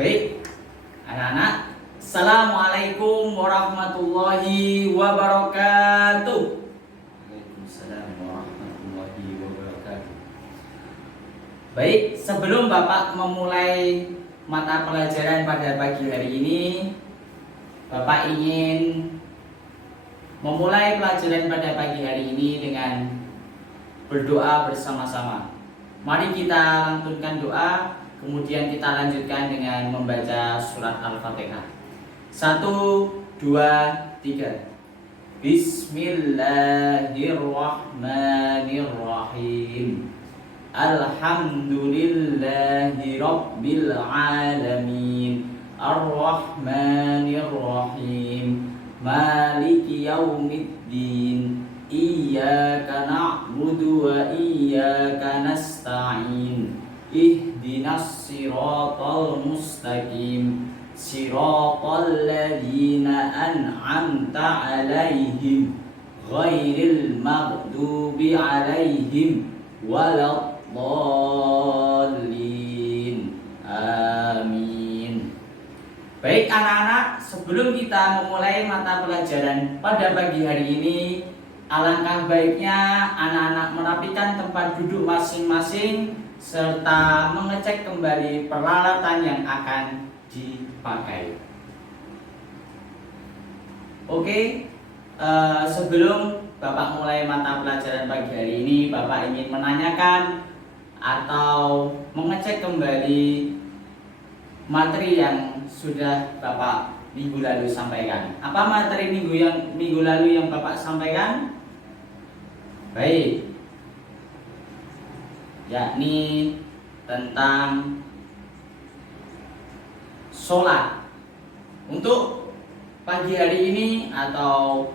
Baik, anak-anak, Assalamualaikum warahmatullahi wabarakatuh. Waalaikumsalam warahmatullahi wabarakatuh. Baik, sebelum Bapak memulai mata pelajaran pada pagi hari ini, Bapak ingin memulai pelajaran pada pagi hari ini dengan berdoa bersama-sama. Mari kita lantunkan doa, kemudian kita lanjutkan dengan membaca surat Al-Fatihah. 1, 2, 3. Bismillahirrahmanirrahim. Alhamdulillahi rabbil alamin. Ar-Rahmanir-Rahim. Maliki yaumiddin. Iyyaka na'budu wa iyyaka nasta'in. Ihdinas siratal mustaqim. Siratal ladzina an'amta 'alaihim ghairil maghdubi 'alaihim waladdallin. Amin. Baik anak-anak, sebelum kita memulai mata pelajaran pada pagi hari ini, alangkah baiknya anak-anak merapikan tempat duduk masing-masing serta mengecek kembali peralatan yang akan dipakai. Oke, sebelum Bapak mulai mata pelajaran pagi hari ini, Bapak ingin menanyakan atau mengecek kembali materi yang sudah Bapak minggu lalu sampaikan. Apa materi minggu lalu yang Bapak sampaikan? Baik, yakni tentang sholat. Untuk pagi hari ini atau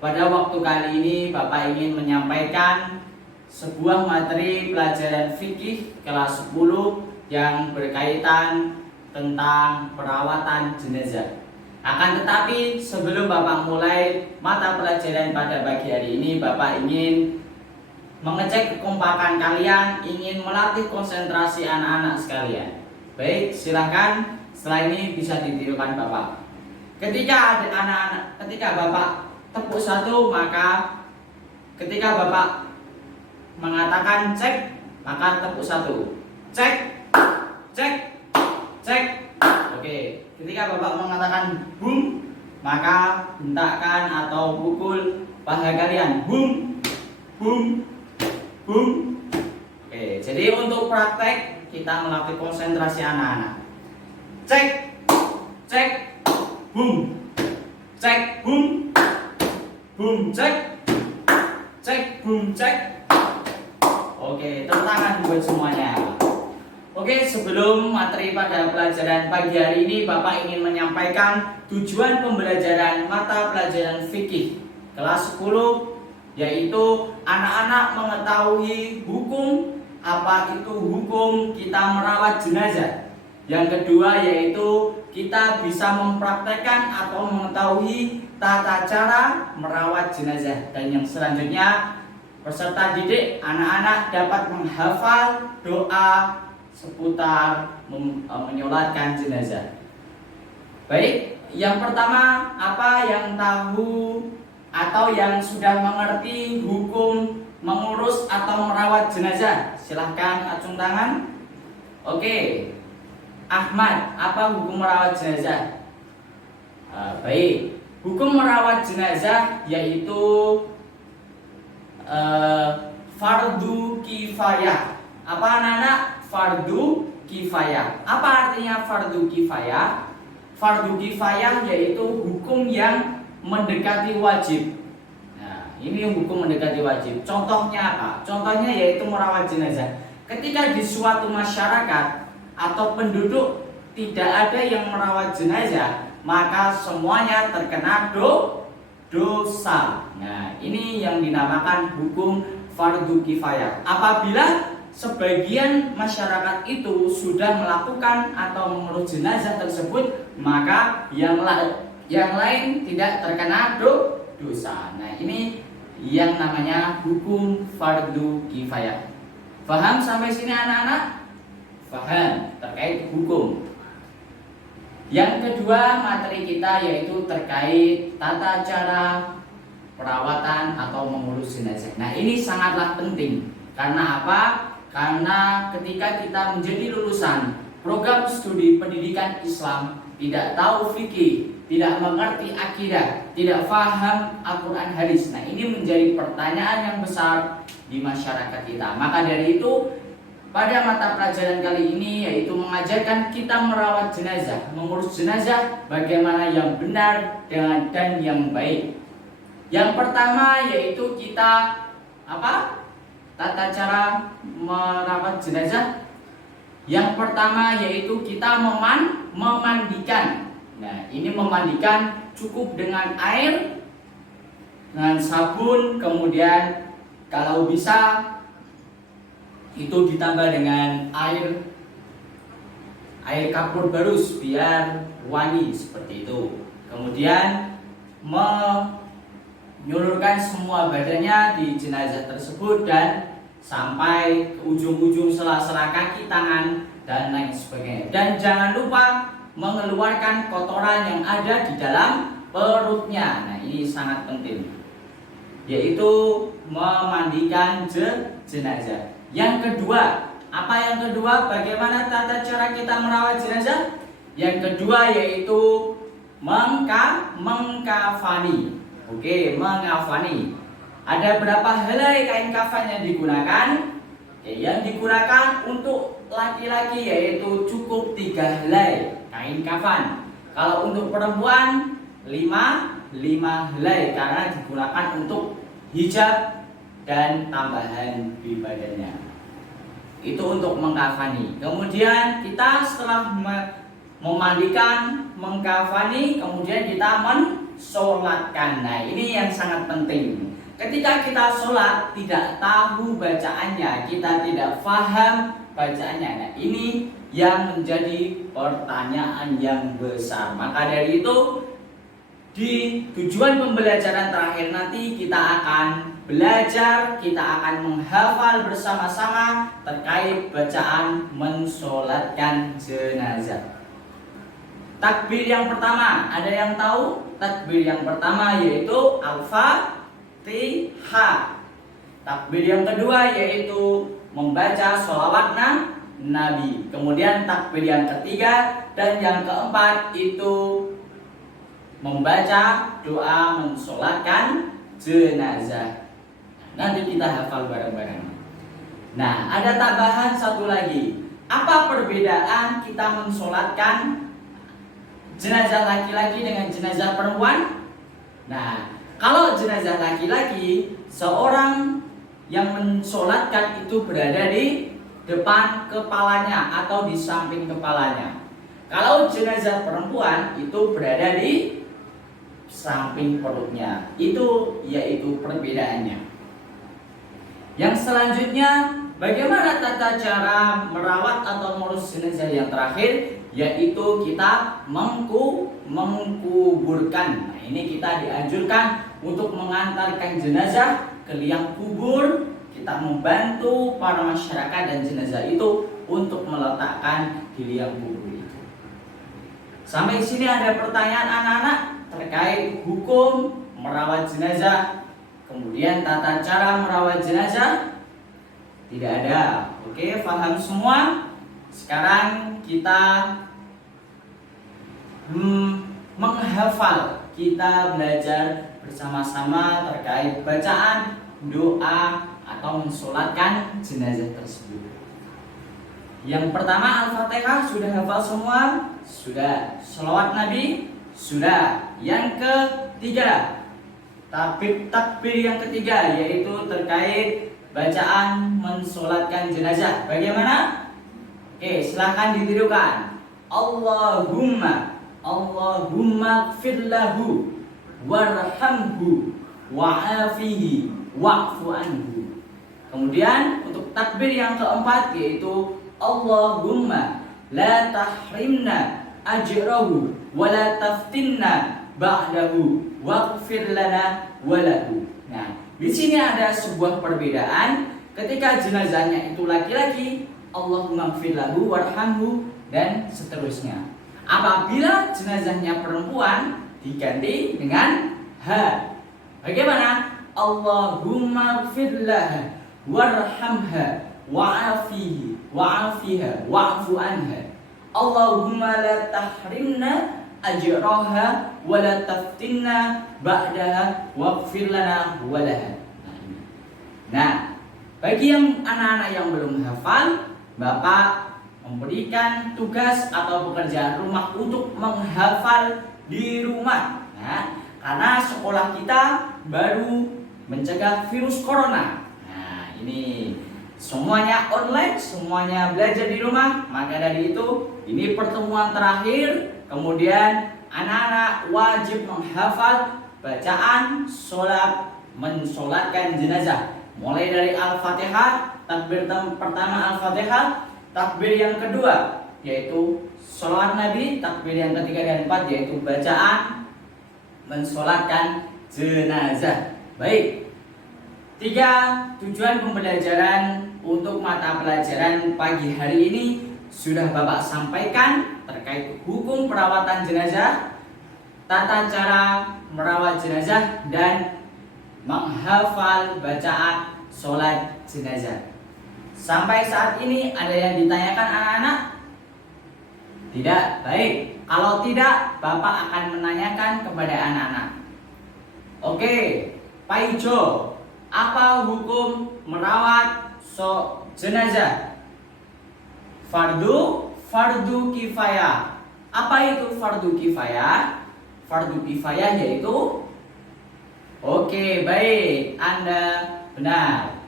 pada waktu kali ini Bapak ingin menyampaikan sebuah materi pelajaran fikih kelas 10 yang berkaitan tentang perawatan jenazah. Akan tetapi sebelum Bapak mulai mata pelajaran pada pagi hari ini, Bapak ingin mengecek kekompakan kalian, ingin melatih konsentrasi anak-anak sekalian. Baik, silahkan. Setelah ini bisa ditirukan Bapak. Ketika ada anak-anak, ketika Bapak tepuk 1, maka ketika Bapak mengatakan cek, maka tepuk 1. Cek, cek, cek. Oke, ketika Bapak mengatakan boom, maka hentakkan atau pukul paha kalian. Boom, boom, boom. Oke, jadi untuk praktek kita melatih konsentrasi anak-anak. Cek, cek, boom, cek, boom, boom, cek, cek, boom, cek. Oke, tepuk tangan buat semuanya. Oke, sebelum materi pada pelajaran pagi hari ini, Bapak ingin menyampaikan tujuan pembelajaran mata pelajaran fikih kelas 10, yaitu anak-anak mengetahui hukum, apa itu hukum kita merawat jenazah. Yang kedua yaitu kita bisa mempraktekkan atau mengetahui tata cara merawat jenazah. Dan yang selanjutnya, peserta didik anak-anak dapat menghafal doa seputar menyolatkan jenazah. Baik, yang pertama, apa yang tahu atau yang sudah mengerti hukum mengurus atau merawat jenazah? Silahkan acung tangan. Oke, Ahmad, apa hukum merawat jenazah? Baik, hukum merawat jenazah yaitu fardu kifayah. Apa anak-anak? Fardu kifayah. Apa artinya fardu kifayah? Fardu kifayah yaitu hukum yang mendekati wajib. Nah, ini hukum mendekati wajib. Contohnya apa? Contohnya yaitu merawat jenazah. Ketika di suatu masyarakat atau penduduk tidak ada yang merawat jenazah, maka semuanya terkena dosa. Nah, ini yang dinamakan hukum fardu kifayah. Apabila sebagian masyarakat itu sudah melakukan atau mengurus jenazah tersebut, maka yang lain tidak terkena dosa. Nah, ini yang namanya hukum fardu kifayah. Paham sampai sini anak-anak? Paham terkait hukum. Yang kedua materi kita yaitu terkait tata cara perawatan atau mengurus jenazah. Nah, ini sangatlah penting. Karena apa? Karena ketika kita menjadi lulusan program studi pendidikan Islam, tidak tahu fikih, tidak mengerti akidah, tidak paham Al-Quran hadis. Nah, ini menjadi pertanyaan yang besar di masyarakat kita. Maka dari itu, pada mata pelajaran kali ini yaitu mengajarkan kita merawat jenazah, mengurus jenazah bagaimana yang benar dan yang baik. Yang pertama yaitu kita apa? Tata cara merawat jenazah. Yang pertama yaitu kita memandikan. Nah, ini memandikan cukup dengan air, dengan sabun, kemudian kalau bisa itu ditambah dengan air kapur barus biar wangi seperti itu. Kemudian menyulurkan semua badannya di jenazah tersebut dan sampai ke ujung-ujung sela-sela kaki, tangan dan lain sebagainya. Dan jangan lupa mengeluarkan kotoran yang ada di dalam perutnya. Nah, ini sangat penting, yaitu memandikan jenazah. Yang kedua, apa yang kedua? Bagaimana tata cara kita merawat jenazah? Yang kedua yaitu mengkafani. Oke, mengkafani. Ada berapa helai kain kafan yang digunakan? Oke, yang digunakan untuk laki-laki yaitu cukup 3 helai kain kafan. Kalau untuk perempuan 5 helai karena digunakan untuk hijab dan tambahan di badannya. Itu untuk mengkafani. Kemudian kita setelah memandikan, mengkafani, kemudian kita mensolatkan. Nah, ini yang sangat penting. Ketika kita sholat tidak tahu bacaannya, kita tidak paham bacaannya. Nah, ini yang menjadi pertanyaan yang besar. Maka dari itu di tujuan pembelajaran terakhir nanti kita akan belajar, kita akan menghafal bersama-sama terkait bacaan mensolatkan jenazah. Takbir yang pertama, ada yang tahu? Takbir yang pertama yaitu Al-Fatihah. Takbir yang kedua yaitu membaca sholawat Nabi. Kemudian takbir yang ketiga dan yang keempat itu membaca doa mensolatkan jenazah. Nanti kita hafal bareng-bareng. Nah, ada tambahan satu lagi. Apa perbedaan kita mensolatkan jenazah laki-laki dengan jenazah perempuan? Nah, kalau jenazah laki-laki, seorang yang mensolatkan itu berada di depan kepalanya atau di samping kepalanya. Kalau jenazah perempuan itu berada di samping perutnya. Itu yaitu perbedaannya. Yang selanjutnya, bagaimana tata cara merawat atau mengurus jenazah yang terakhir, yaitu kita mengkuburkan. Nah, ini kita dianjurkan untuk mengantarkan jenazah ke liang kubur. Kita membantu para masyarakat dan jenazah itu untuk meletakkan di liang kubur itu. Sampai sini ada pertanyaan anak-anak terkait hukum merawat jenazah, kemudian tata cara merawat jenazah? Tidak ada. Oke, paham semua? Sekarang kita menghafal. Kita belajar bersama-sama terkait bacaan doa atau mensolatkan jenazah tersebut. Yang pertama Al-Fatihah sudah hafal semua? Sudah. Sholawat Nabi? Sudah. Yang ketiga, takbir yang ketiga yaitu terkait bacaan mensolatkan jenazah. Bagaimana? Oke, silahkan ditirukan. Allahumma gfirlahu warhamhu wa'afihi wa'fu anhu. Kemudian untuk takbir yang keempat yaitu Allahumma la tahrimna ajrahu wa la taftinna ba'dahu waghfir lana walahu. Nah, di sini ada sebuah perbedaan. Ketika jenazahnya itu laki-laki, Allahumma gfir lahu warhamhu dan seterusnya. Apabila jenazahnya perempuan diganti dengan ha. Bagaimana? Allahumma gfirlaha warhamha wa'afiha wa'fu anha. Allahumma la tahrimna ajraha wa la taftinna ba'daha waghfir lana walaha. Nah, bagi yang anak-anak yang belum hafal, Bapak memberikan tugas atau pekerjaan rumah untuk menghafal di rumah. Nah, karena sekolah kita baru mencegah virus corona. Nah, ini semuanya online, semuanya belajar di rumah. Maka dari itu, ini pertemuan terakhir. Kemudian anak-anak wajib menghafal bacaan sholat mensolatkan jenazah. Mulai dari Al-Fatihah, takbir pertama Al-Fatihah, takbir yang kedua yaitu sholat Nabi, takbir yang ketiga dan keempat yaitu bacaan mensolatkan jenazah. Baik, 3 tujuan pembelajaran untuk mata pelajaran pagi hari ini sudah Bapak sampaikan terkait hukum perawatan jenazah, tata cara merawat jenazah, dan menghafal bacaan sholat jenazah. Sampai saat ini ada yang ditanyakan anak-anak? Tidak? Baik. Kalau tidak, Bapak akan menanyakan kepada anak-anak. Oke, Pak Ijo, apa hukum merawat jenazah? Fardu kifayah. Apa itu fardu kifayah? Fardu kifayah yaitu, oke, baik, Anda benar.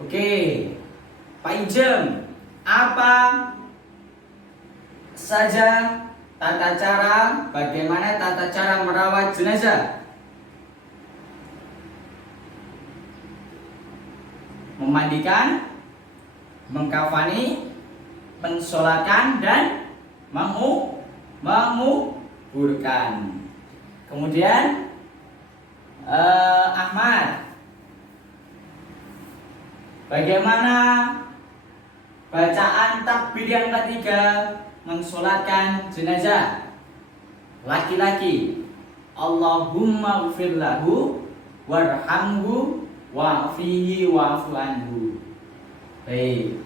Oke, Pak Ijem, apa saja bagaimana tata cara merawat jenazah? Memandikan, mengkafani, mensolatkan, dan menguburkan. Kemudian Ahmad, bagaimana bacaan takbir yang ketiga mensolatkan jenazah? Laki-laki, Allahumma gfir lahu warhamhu wa'fihi wa'fu anhu. Baik,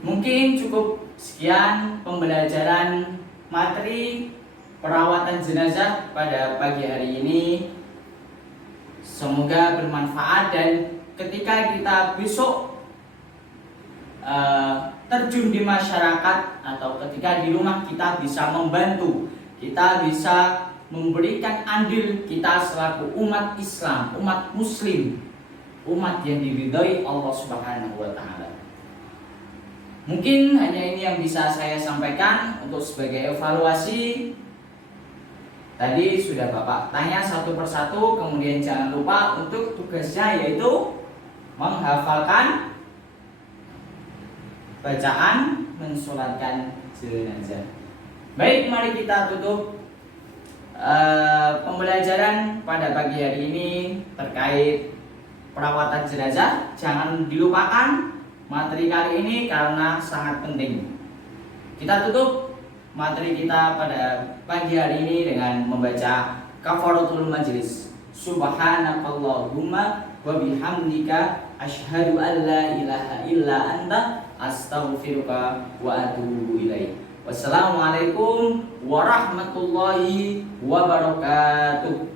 mungkin cukup sekian pembelajaran materi perawatan jenazah pada pagi hari ini. Semoga bermanfaat, dan ketika kita besok terjun di masyarakat atau ketika di rumah, kita bisa membantu, kita bisa memberikan andil kita selaku umat Islam, umat Muslim, umat yang diridhoi Allah Subhanahu wa Ta'ala. Mungkin hanya ini yang bisa saya sampaikan untuk sebagai evaluasi. Tadi sudah Bapak tanya satu persatu, kemudian jangan lupa untuk tugasnya yaitu menghafalkan bacaan mensolatkan jenazah. Baik, mari kita tutup pembelajaran pada pagi hari ini terkait perawatan jenazah. Jangan dilupakan materi kali ini karena sangat penting. Kita tutup materi kita pada pagi hari ini dengan membaca kafaratul majlis. Subhanakallahumma wa bihamdika asyhadu an la ilaha illa anta astaghfiruka wa atubu ilaik. Wassalamualaikum warahmatullahi wabarakatuh.